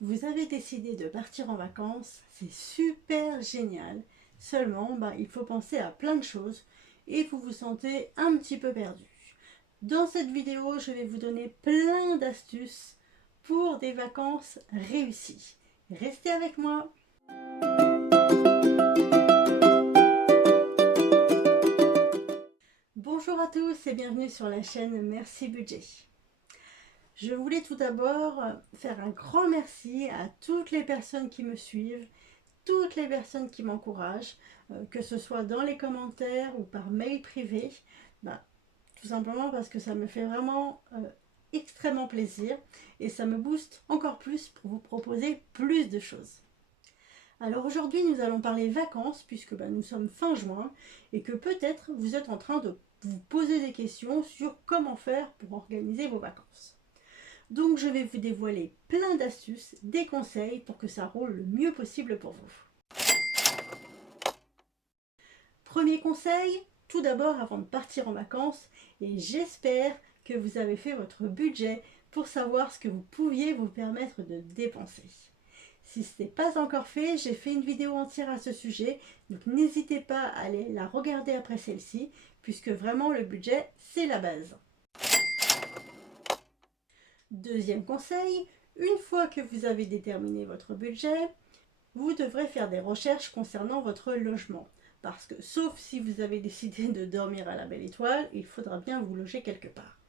Vous avez décidé de partir en vacances, c'est super génial. Seulement, il faut penser à plein de choses et vous vous sentez un petit peu perdu. Dans cette vidéo, je vais vous donner plein d'astuces pour des vacances réussies. Restez avec moi. Bonjour à tous et bienvenue sur la chaîne Merci Budget. Je voulais tout d'abord faire un grand merci à toutes les personnes qui me suivent, toutes les personnes qui m'encouragent, que ce soit dans les commentaires ou par mail privé, tout simplement parce que ça me fait vraiment extrêmement plaisir et ça me booste encore plus pour vous proposer plus de choses. Alors aujourd'hui nous allons parler vacances puisque nous sommes fin juin et que peut-être vous êtes en train de vous poser des questions sur comment faire pour organiser vos vacances. Donc je vais vous dévoiler plein d'astuces, des conseils pour que ça roule le mieux possible pour vous. Premier conseil, tout d'abord avant de partir en vacances, et j'espère que vous avez fait votre budget pour savoir ce que vous pouviez vous permettre de dépenser. Si ce n'est pas encore fait, j'ai fait une vidéo entière à ce sujet, donc n'hésitez pas à aller la regarder après celle-ci, puisque vraiment le budget, c'est la base. Deuxième conseil, une fois que vous avez déterminé votre budget, vous devrez faire des recherches concernant votre logement. Parce que sauf si vous avez décidé de dormir à la belle étoile, il faudra bien vous loger quelque part.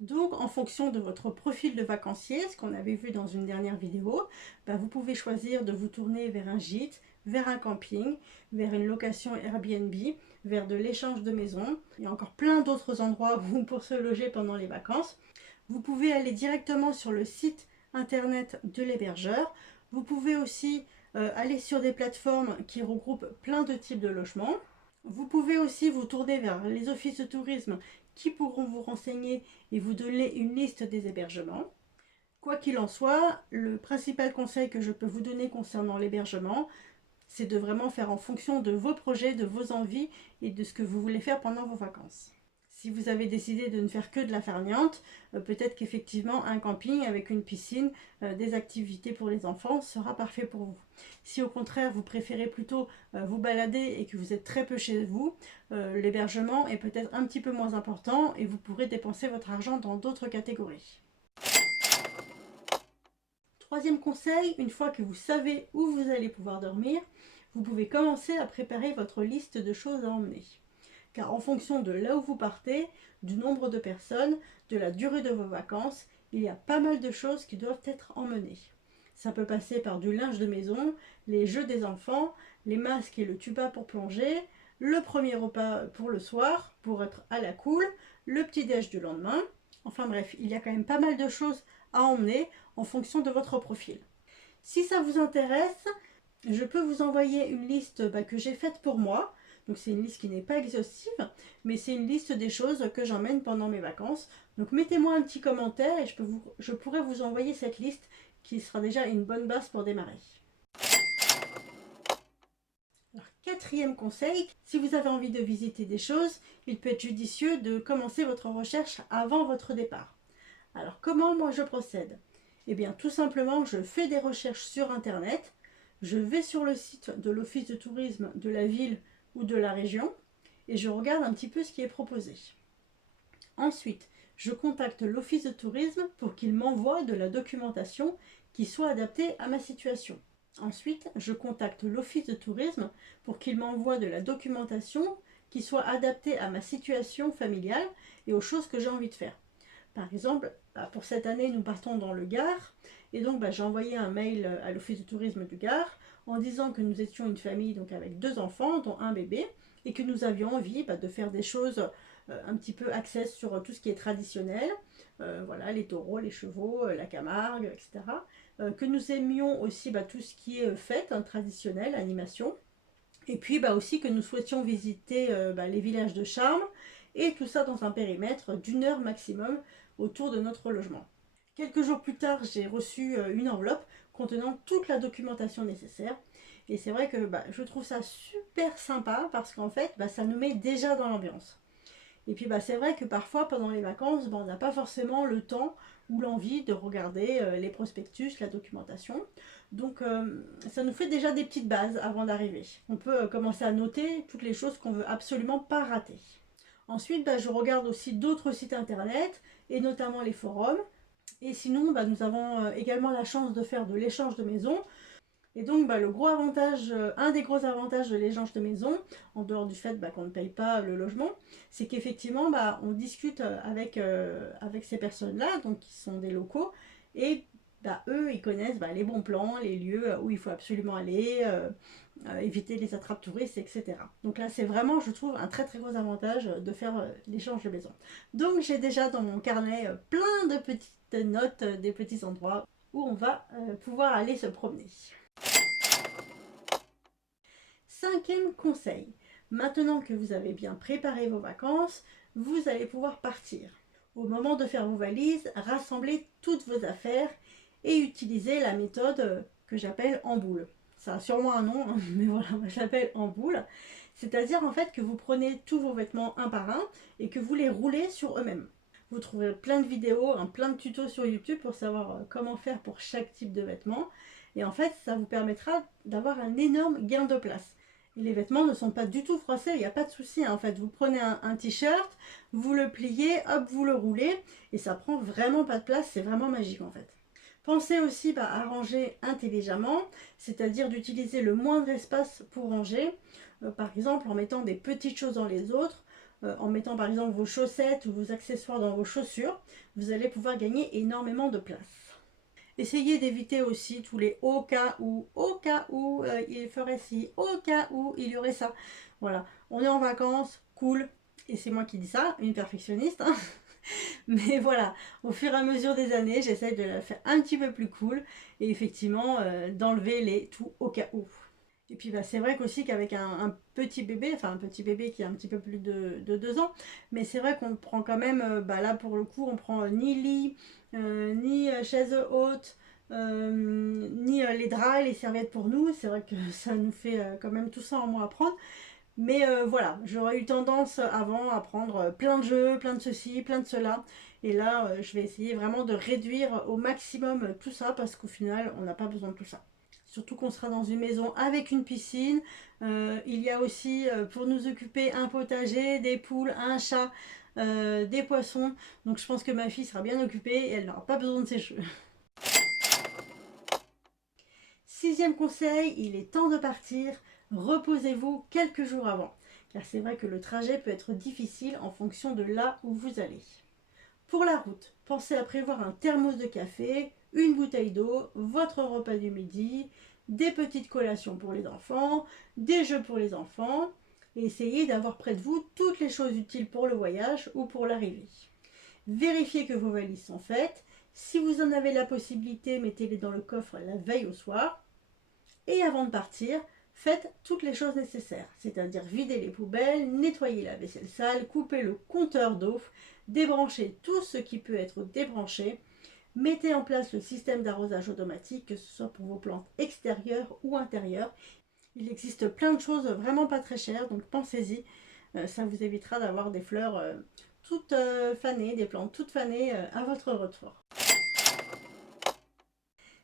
Donc en fonction de votre profil de vacancier, ce qu'on avait vu dans une dernière vidéo, vous pouvez choisir de vous tourner vers un gîte, vers un camping, vers une location Airbnb, vers de l'échange de maisons. Il y a encore plein d'autres endroits pour se loger pendant les vacances. Vous pouvez aller directement sur le site internet de l'hébergeur. Vous pouvez aussi aller sur des plateformes qui regroupent plein de types de logements. Vous pouvez aussi vous tourner vers les offices de tourisme qui pourront vous renseigner et vous donner une liste des hébergements. Quoi qu'il en soit, le principal conseil que je peux vous donner concernant l'hébergement, c'est de vraiment faire en fonction de vos projets, de vos envies et de ce que vous voulez faire pendant vos vacances. Si vous avez décidé de ne faire que de la farniente, peut-être qu'effectivement un camping avec une piscine, des activités pour les enfants sera parfait pour vous. Si au contraire vous préférez plutôt vous balader et que vous êtes très peu chez vous, l'hébergement est peut-être un petit peu moins important et vous pourrez dépenser votre argent dans d'autres catégories. Troisième conseil, une fois que vous savez où vous allez pouvoir dormir, vous pouvez commencer à préparer votre liste de choses à emmener. Car en fonction de là où vous partez, du nombre de personnes, de la durée de vos vacances, il y a pas mal de choses qui doivent être emmenées. Ça peut passer par du linge de maison, les jeux des enfants, les masques et le tuba pour plonger, le premier repas pour le soir, pour être à la cool, le petit-déj du lendemain. Enfin bref, il y a quand même pas mal de choses à emmener en fonction de votre profil. Si ça vous intéresse, je peux vous envoyer une liste que j'ai faite pour moi. Donc c'est une liste qui n'est pas exhaustive, mais c'est une liste des choses que j'emmène pendant mes vacances. Donc mettez-moi un petit commentaire et je pourrai vous envoyer cette liste qui sera déjà une bonne base pour démarrer. Alors, quatrième conseil, si vous avez envie de visiter des choses, il peut être judicieux de commencer votre recherche avant votre départ. Alors comment moi je procède? Eh bien tout simplement je fais des recherches sur internet, je vais sur le site de l'office de tourisme de la ville ou de la région et je regarde un petit peu ce qui est proposé. Ensuite, je contacte l'office de tourisme pour qu'il m'envoie de la documentation qui soit adaptée à ma situation. Ensuite, je contacte l'office de tourisme pour qu'il m'envoie de la documentation qui soit adaptée à ma situation familiale et aux choses que j'ai envie de faire. Par exemple, pour cette année, nous partons dans le Gard et donc j'ai envoyé un mail à l'office de tourisme du Gard en disant que nous étions une famille donc avec 2 enfants, dont un bébé, et que nous avions envie de faire des choses un petit peu axées sur tout ce qui est traditionnel, voilà, les taureaux, les chevaux, la Camargue, etc. Que nous aimions aussi tout ce qui est fête traditionnelle, animation, et puis aussi que nous souhaitions visiter les villages de charme, et tout ça dans un périmètre d'1 heure maximum autour de notre logement. Quelques jours plus tard, j'ai reçu une enveloppe contenant toute la documentation nécessaire. Et c'est vrai que je trouve ça super sympa parce qu'en fait, ça nous met déjà dans l'ambiance. Et puis c'est vrai que parfois, pendant les vacances, on n'a pas forcément le temps ou l'envie de regarder les prospectus, la documentation. Donc ça nous fait déjà des petites bases avant d'arriver. On peut commencer à noter toutes les choses qu'on veut absolument pas rater. Ensuite, je regarde aussi d'autres sites internet et notamment les forums. Et sinon, nous avons également la chance de faire de l'échange de maisons. Et donc, le gros avantage, un des gros avantages de l'échange de maison, en dehors du fait qu'on ne paye pas le logement, c'est qu'effectivement, on discute avec ces personnes-là, donc qui sont des locaux, et eux, ils connaissent les bons plans, les lieux où il faut absolument aller, éviter les attrapes touristes, etc. Donc là, c'est vraiment, je trouve, un très très gros avantage de faire l'échange de maison. Donc, j'ai déjà dans mon carnet plein de petites notes, des petits endroits où on va pouvoir aller se promener. Cinquième conseil, maintenant que vous avez bien préparé vos vacances, vous allez pouvoir partir. Au moment de faire vos valises, rassemblez toutes vos affaires et utilisez la méthode que j'appelle en boule. Ça a sûrement un nom, mais voilà, moi j'appelle en boule. C'est-à-dire en fait que vous prenez tous vos vêtements un par un et que vous les roulez sur eux-mêmes. Vous trouverez plein de vidéos, plein de tutos sur YouTube pour savoir comment faire pour chaque type de vêtement. Et en fait, ça vous permettra d'avoir un énorme gain de place. Et les vêtements ne sont pas du tout froissés, il n'y a pas de souci. En fait, vous prenez un t-shirt, vous le pliez, hop, vous le roulez, et ça prend vraiment pas de place, c'est vraiment magique en fait. Pensez aussi à ranger intelligemment, c'est-à-dire d'utiliser le moindre espace pour ranger, par exemple en mettant des petites choses dans les autres, en mettant par exemple vos chaussettes ou vos accessoires dans vos chaussures, vous allez pouvoir gagner énormément de place. Essayez d'éviter aussi tous les au cas où il ferait ci, au cas où il y aurait ça. Voilà, on est en vacances, cool, et c'est moi qui dis ça, une perfectionniste. Hein. Mais voilà, au fur et à mesure des années, j'essaye de la faire un petit peu plus cool et effectivement d'enlever les tout au cas où. Et puis c'est vrai qu'aussi qu'avec un petit bébé, enfin un petit bébé qui a un petit peu plus de 2 ans, mais c'est vrai qu'on prend quand même, là pour le coup, on prend ni lit, ni chaise haute, ni les draps, les serviettes pour nous. C'est vrai que ça nous fait quand même tout ça en moins à prendre. Mais voilà, j'aurais eu tendance avant à prendre plein de jeux, plein de ceci, plein de cela. Et là, je vais essayer vraiment de réduire au maximum tout ça parce qu'au final, on n'a pas besoin de tout ça. Surtout qu'on sera dans une maison avec une piscine. Il y a aussi pour nous occuper un potager, des poules, un chat, des poissons. Donc je pense que ma fille sera bien occupée et elle n'aura pas besoin de ses cheveux. Sixième conseil, il est temps de partir. Reposez-vous quelques jours avant. Car c'est vrai que le trajet peut être difficile en fonction de là où vous allez. Pour la route, pensez à prévoir un thermos de café, une bouteille d'eau, votre repas du midi, des petites collations pour les enfants, des jeux pour les enfants, et essayez d'avoir près de vous toutes les choses utiles pour le voyage ou pour l'arrivée. Vérifiez que vos valises sont faites. Si vous en avez la possibilité, mettez-les dans le coffre la veille au soir. Et avant de partir, faites toutes les choses nécessaires, c'est-à-dire vider les poubelles, nettoyer la vaisselle sale, couper le compteur d'eau, débrancher tout ce qui peut être débranché, mettez en place le système d'arrosage automatique, que ce soit pour vos plantes extérieures ou intérieures. Il existe plein de choses vraiment pas très chères, donc pensez-y, ça vous évitera d'avoir des fleurs toutes fanées, des plantes toutes fanées à votre retour.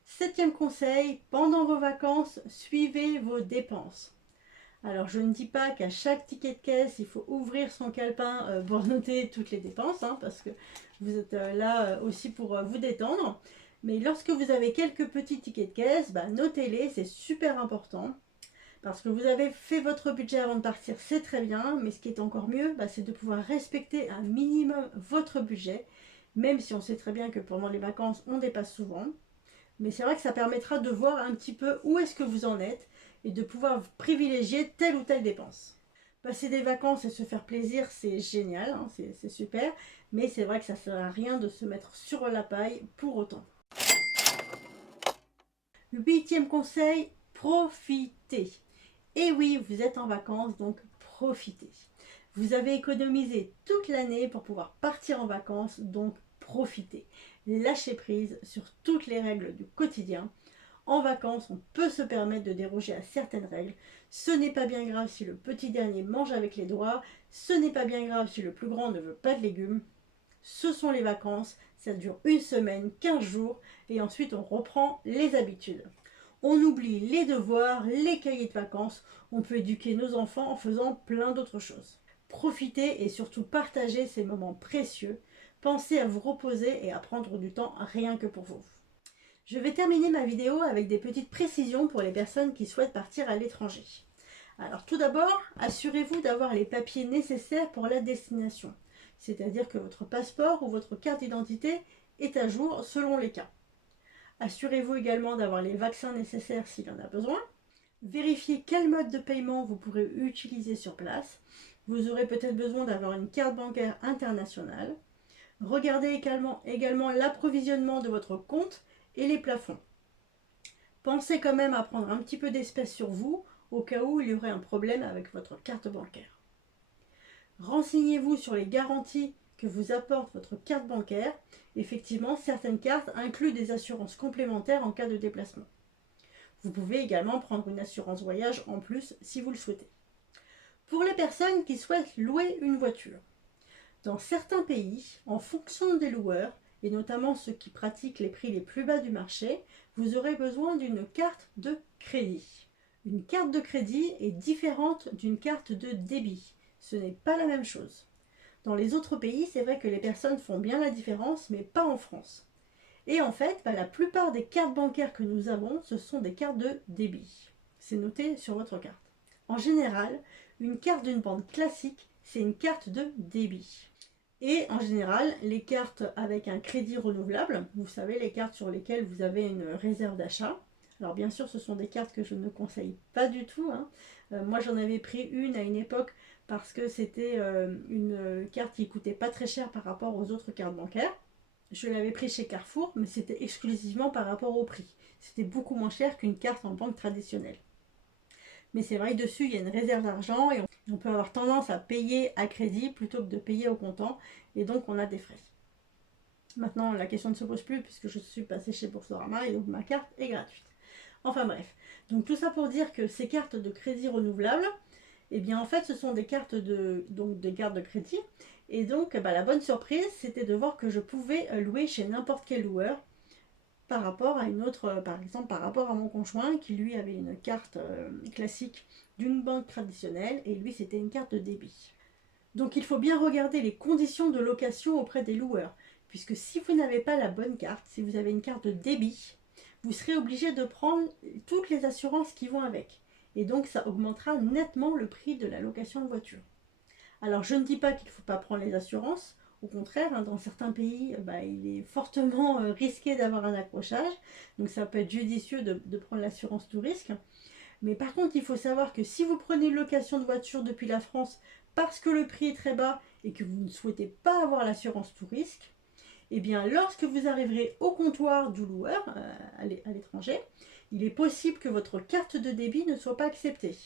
Septième conseil, pendant vos vacances, suivez vos dépenses. Alors je ne dis pas qu'à chaque ticket de caisse, il faut ouvrir son calepin pour noter toutes les dépenses, parce que vous êtes là aussi pour vous détendre. Mais lorsque vous avez quelques petits tickets de caisse, notez-les, c'est super important. Parce que vous avez fait votre budget avant de partir, c'est très bien, mais ce qui est encore mieux, c'est de pouvoir respecter un minimum votre budget, même si on sait très bien que pendant les vacances, on dépasse souvent. Mais c'est vrai que ça permettra de voir un petit peu où est-ce que vous en êtes et de pouvoir privilégier telle ou telle dépense. Passer des vacances et se faire plaisir, c'est génial, c'est super, mais c'est vrai que ça ne sert à rien de se mettre sur la paille pour autant. Huitième conseil, profitez. Et oui, vous êtes en vacances, donc profitez. Vous avez économisé toute l'année pour pouvoir partir en vacances, donc profitez. Lâchez prise sur toutes les règles du quotidien. En vacances, on peut se permettre de déroger à certaines règles. Ce n'est pas bien grave si le petit dernier mange avec les doigts. Ce n'est pas bien grave si le plus grand ne veut pas de légumes. ce sont les vacances, ça dure une semaine, 15 jours, et ensuite on reprend les habitudes. On oublie les devoirs, les cahiers de vacances, on peut éduquer nos enfants en faisant plein d'autres choses. Profitez et surtout partagez ces moments précieux. Pensez à vous reposer et à prendre du temps rien que pour vous. Je vais terminer ma vidéo avec des petites précisions pour les personnes qui souhaitent partir à l'étranger. Alors tout d'abord, assurez-vous d'avoir les papiers nécessaires pour la destination. C'est-à-dire que votre passeport ou votre carte d'identité est à jour selon les cas. Assurez-vous également d'avoir les vaccins nécessaires s'il y en a besoin. Vérifiez quel mode de paiement vous pourrez utiliser sur place. Vous aurez peut-être besoin d'avoir une carte bancaire internationale. Regardez également l'approvisionnement de votre compte et les plafonds. Pensez quand même à prendre un petit peu d'espèces sur vous au cas où il y aurait un problème avec votre carte bancaire. Renseignez-vous sur les garanties que vous apporte votre carte bancaire. Effectivement, certaines cartes incluent des assurances complémentaires en cas de déplacement. Vous pouvez également prendre une assurance voyage en plus si vous le souhaitez. Pour les personnes qui souhaitent louer une voiture, dans certains pays, en fonction des loueurs, et notamment ceux qui pratiquent les prix les plus bas du marché, vous aurez besoin d'une carte de crédit. Une carte de crédit est différente d'une carte de débit. Ce n'est pas la même chose. Dans les autres pays, c'est vrai que les personnes font bien la différence, mais pas en France. Et en fait, la plupart des cartes bancaires que nous avons, ce sont des cartes de débit. C'est noté sur votre carte. En général, une carte d'une banque classique, c'est une carte de débit. Et en général, les cartes avec un crédit renouvelable, vous savez, les cartes sur lesquelles vous avez une réserve d'achat. Alors bien sûr, ce sont des cartes que je ne conseille pas du tout. Moi, j'en avais pris une à une époque parce que c'était une carte qui coûtait pas très cher par rapport aux autres cartes bancaires. Je l'avais pris chez Carrefour, mais c'était exclusivement par rapport au prix. C'était beaucoup moins cher qu'une carte en banque traditionnelle. Mais c'est vrai que dessus, il y a une réserve d'argent et on peut avoir tendance à payer à crédit plutôt que de payer au comptant. Et donc, on a des frais. Maintenant, la question ne se pose plus puisque je suis passée chez Boursorama et donc ma carte est gratuite. Enfin bref. Donc tout ça pour dire que ces cartes de crédit renouvelables, eh bien en fait, ce sont des cartes des cartes de crédit. Et donc, la bonne surprise, c'était de voir que je pouvais louer chez n'importe quel loueur par rapport à une autre, par exemple par rapport à mon conjoint qui lui avait une carte classique d'une banque traditionnelle et lui c'était une carte de débit. Donc il faut bien regarder les conditions de location auprès des loueurs, puisque si vous n'avez pas la bonne carte, si vous avez une carte de débit, vous serez obligé de prendre toutes les assurances qui vont avec. Et donc ça augmentera nettement le prix de la location de voiture. Alors je ne dis pas qu'il ne faut pas prendre les assurances, au contraire, dans certains pays, il est fortement risqué d'avoir un accrochage, donc ça peut être judicieux de prendre l'assurance tout risque. Mais par contre, il faut savoir que si vous prenez une location de voiture depuis la France parce que le prix est très bas et que vous ne souhaitez pas avoir l'assurance tout risque, eh bien lorsque vous arriverez au comptoir du loueur à l'étranger, il est possible que votre carte de débit ne soit pas acceptée.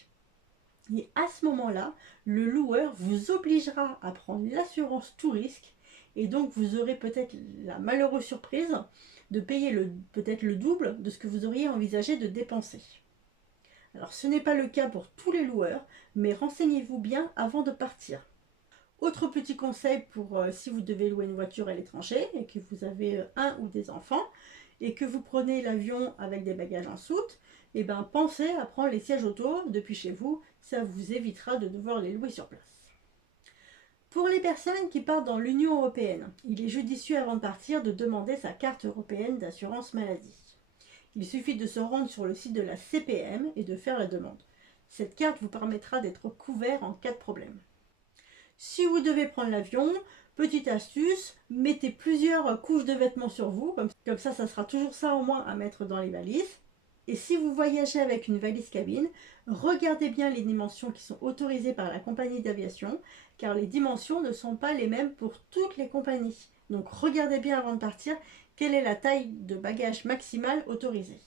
Et à ce moment-là, le loueur vous obligera à prendre l'assurance tout risque et donc vous aurez peut-être la malheureuse surprise de payer peut-être le double de ce que vous auriez envisagé de dépenser. Alors ce n'est pas le cas pour tous les loueurs, mais renseignez-vous bien avant de partir. Autre petit conseil pour si vous devez louer une voiture à l'étranger et que vous avez un ou des enfants et que vous prenez l'avion avec des bagages en soute, pensez à prendre les sièges auto depuis chez vous, ça vous évitera de devoir les louer sur place. Pour les personnes qui partent dans l'Union européenne, il est judicieux avant de partir de demander sa carte européenne d'assurance maladie. Il suffit de se rendre sur le site de la CPM et de faire la demande. Cette carte vous permettra d'être couvert en cas de problème. Si vous devez prendre l'avion, petite astuce, mettez plusieurs couches de vêtements sur vous, comme ça sera toujours ça au moins à mettre dans les valises. Et si vous voyagez avec une valise cabine, regardez bien les dimensions qui sont autorisées par la compagnie d'aviation, car les dimensions ne sont pas les mêmes pour toutes les compagnies. Donc regardez bien avant de partir quelle est la taille de bagage maximale autorisée.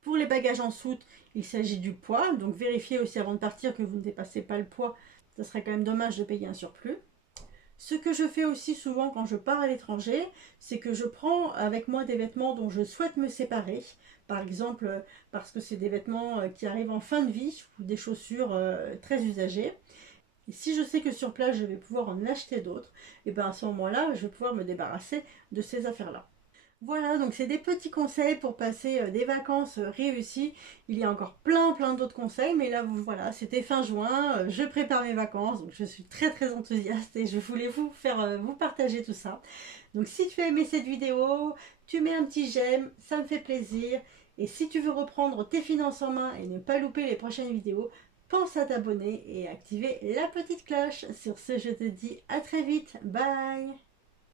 Pour les bagages en soute, il s'agit du poids, donc vérifiez aussi avant de partir que vous ne dépassez pas le poids, ça serait quand même dommage de payer un surplus. Ce que je fais aussi souvent quand je pars à l'étranger, c'est que je prends avec moi des vêtements dont je souhaite me séparer. Par exemple, parce que c'est des vêtements qui arrivent en fin de vie ou des chaussures très usagées. Et si je sais que sur place, je vais pouvoir en acheter d'autres, et bien à ce moment-là, je vais pouvoir me débarrasser de ces affaires-là. Voilà, donc c'est des petits conseils pour passer des vacances réussies. Il y a encore plein d'autres conseils, mais là, voilà, c'était fin juin, je prépare mes vacances, donc je suis très enthousiaste et je voulais vous faire vous partager tout ça. Donc si tu as aimé cette vidéo, tu mets un petit j'aime, ça me fait plaisir. Et si tu veux reprendre tes finances en main et ne pas louper les prochaines vidéos, pense à t'abonner et activer la petite cloche. Sur ce, je te dis à très vite, bye!